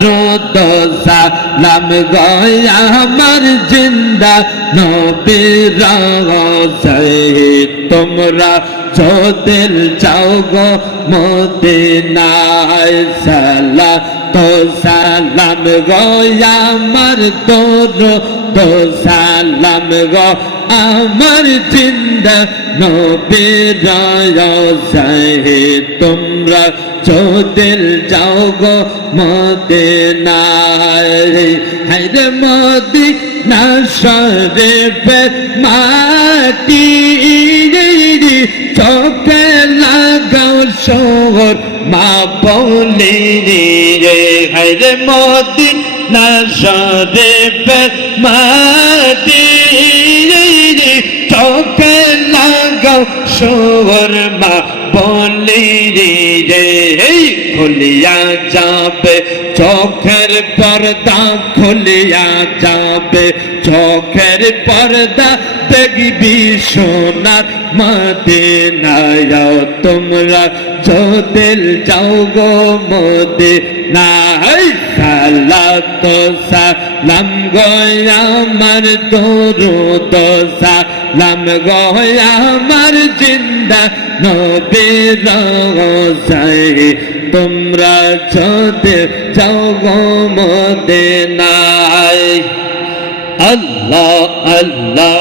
দুদ সালাম গয় আমার জিন্দা নবীর সহি তোমরা जो दिल जाओगो मोदनाय सला तो सलाम गोया मर दोनों সালাম গো, আমার জিন্দা নবীর সাহে। তোমরা চোদিল যাও গো মতে হাইরে মোদি না সরে মাটি চোখে লাগাও শোর মা বলি রে। হাইরে মোদি শরীফে মাটি চোখে লাগাও শহর মা বলি রে খুলিয়া যাবে, চোখের পর্দা খুলিয়া যাবে, চোখের পর্দা দেখবি সোনার মদিনায়। তোমরা যো দিল যাও গো মোদে নাই সালা তো সালাম গয়া আমার দরুদ সালাম গয়া আমার জিন্দা নবীর রোজায়। তোমরা চোদে যাও গো মোদে নাই আল্লাহ আল্লাহ।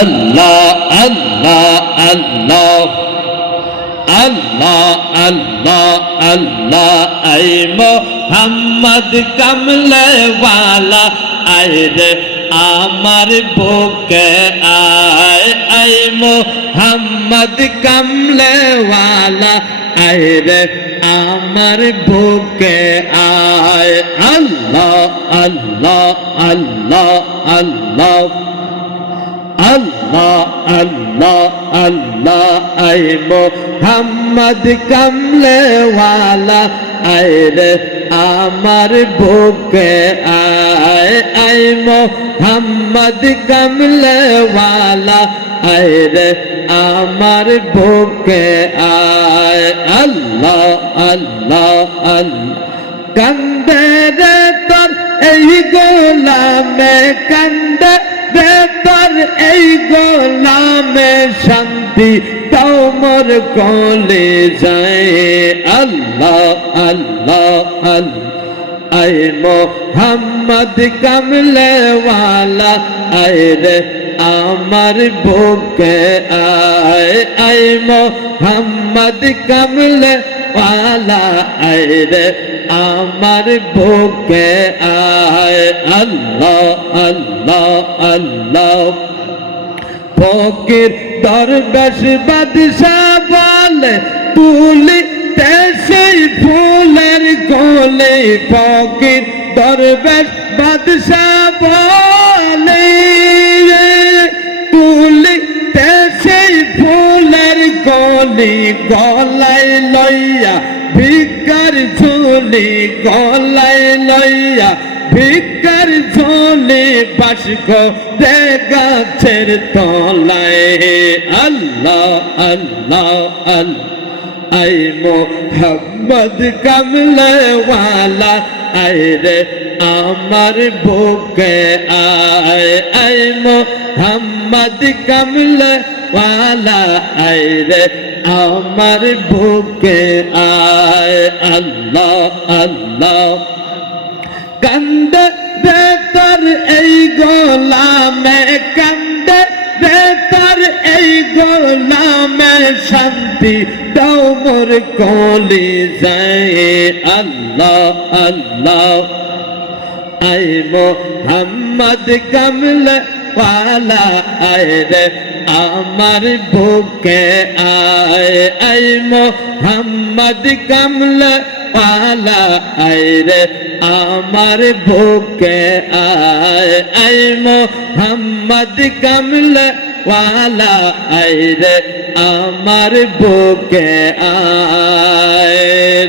আল্লাহ আল্লাহ আল্লাহ। আল্লাহ আল্লাহ আল্লাহ, আই মোহাম্মদ কমলে ওয়ালা আয় রে আমার বুকে আয়, আই মোহাম্মদ কমলে ওয়ালা আয় রে আমার বুকে আয়। আল্লাহ আল্লাহ আল্লাহ আল্লাহ আল্লাহ আল্লাহ আল্লাহ, আই মোহাম্মদ কমলে ওয়ালা আয় রে আমার বুকে আয়, আই মোহাম্মদ কমলে ওয়ালা আয় রে আমার বুকে আয়। আল্লাহ আল্লাহ আল্লাহ, কান্দে রে তোর এই গোলামে, কান্দে রে তোর এই গোলামে শান্তি তাও মোর কলে যায়। আল্লাহ আল্লাহ আল্লাহ আই মোহাম্মদ কমলে ওয়ালা আয় রে আমার বুকে আয়। আই মোহাম্মদ কমলে ওয়ালা আয় রে আমার বুকে আয়। আল্লাহ আল্লাহ আল্লাহ। ফকির দরবেশ বাদশাহ বলে তুলি সেই ফুলের গোলে ফকির দরবেশ বাদশাহ বলে তুলি সেই ফুলের গলি গলায় লইয়া ভিকার ঝুলি গলায় লইয়া ভিকার ঝুলি বাস রে গাছের তলায়। আল্লাহ আল্লাহ আল্লাহ, আই মোহাম্মদ কমলে ওয়ালা আয় রে আমার বুকে আয়। আই মোহাম্মদ কমলে ওয়ালা আয় রে আমার বুকে আয় আল্লাহ আল্লাহ। কান্দ রে তোর এই গোলামে, কান্দ রে তোর এই গোলামে শান্তি দাও মোর কলি যায়। আল্লাহ আল্লাহ। আই মোহাম্মদ কমল পালা আয় রে আমার বুকে আয় আই মোহাম্মদ কমল পালা, আয় রে আমার বুকে আয় আই মোহাম্মদ কমল ওয়ালা আয় রে আমার বুকে আয়।